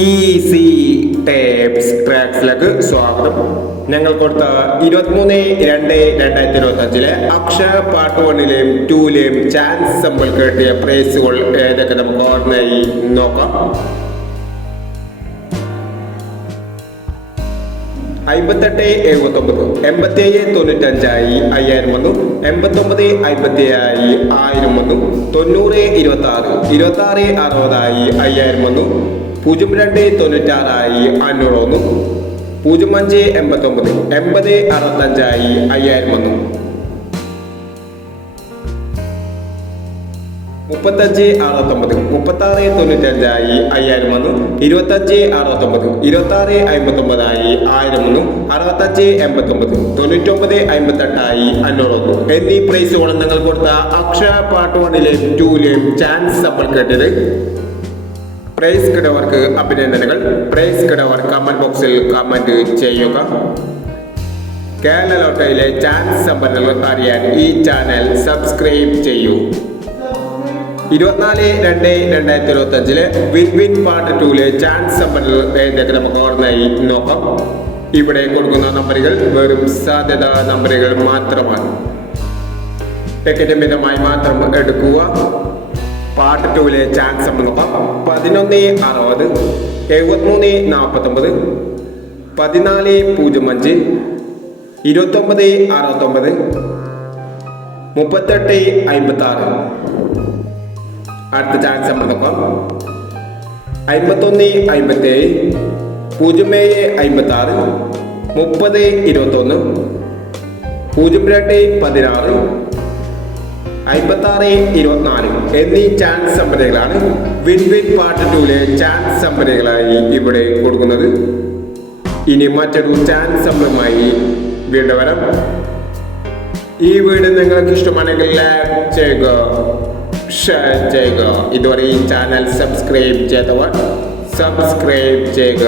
Easy tapes ട്രാക്സിലേക്ക് സ്വാഗതം. ഞങ്ങൾ കൊടുത്ത 23/2/2025 അക്ഷര പാർട്ട് 1ലെയും 2ലെയും ചാൻസ് സമ്പിൾ കിട്ടിയ പ്രൈസുകൾ ഏതൊക്കെ നമുക്ക് ഓർമ്മയായി നോക്കാം. 58-79, 87-95 5000 വന്നു. 89-57 1000 വന്നു. 90-26, 26-60 5000 വന്നു. 02-96 500 വന്നു. 05-89, 80-65 5000 വന്നു. 35-69, 36-95 5000 വന്നു. 25-69, 26-59 1000 വന്നു. 65-89, 99-58 500 വന്നു. എന്നീ പ്രൈസുകൾ നിങ്ങൾ കൊടുത്ത അക്ഷര പാർട്ട് 1ലെയും 2ലെയും ചാൻസ് സമ്പിൾ കേട്ടത്. പ്രൈസ് കിടവർക്ക് അഭിനന്ദനങ്ങൾ. പ്രൈസ് കിടവർ കമന്റ് ബോക്സിൽ കമന്റ് ചെയ്യുക. കേരള ലോട്ടറിയിലെ ചാൻസ് സമ്പന്നകൾ അറിയാൻ ഈ ചാനൽ സബ്സ്ക്രൈബ് ചെയ്യൂ. 24/2/2025 വിൻ പാർട്ട് 2ലെ ചാൻസ് സമ്പന്നകൾ ഏതൊക്കെ നമുക്ക് ഓർമ്മയായി നോക്കാം. ഇവിടെ കൊടുക്കുന്ന നമ്പറുകൾ വെറും സാധ്യത നമ്പറുകൾ മാത്രമാണ്. ടിക്കറ്റ് മിതമായി മാത്രം എടുക്കുക. പാർട്ട് 2ലെ ചാൻസ് നമ്മൾ നോക്കാം. 11-60, 73-49, 14-05, 29-69, 38-56. അടുത്ത ചാൻസ് നമ്മൾ നോക്കാം. 51-57, 07-56, 30-21, 02-16, 56-24 എന്നീ ചാൻസ് സമ്പന്നകളാണ് വിൻ പാർട്ട് 2ലെ ചാൻസ് സമ്പന്നകളായി ഇവിടെ കൊടുക്കുന്നത്. ഇനി മറ്റൊരു ചാൻസ് സമ്പന്നമായി വീണ്ടും വരാം. ഈ വീഡിയോ നിങ്ങൾക്ക് ഇഷ്ടമാണെങ്കിൽ ലൈക്ക് ചെയ്യുക, ഷെയർ ചെയ്യുക. ഇതുവരെ ഈ ചാനൽ സബ്സ്ക്രൈബ് ചെയ്തവർ സബ്സ്ക്രൈബ് ചെയ്യുക.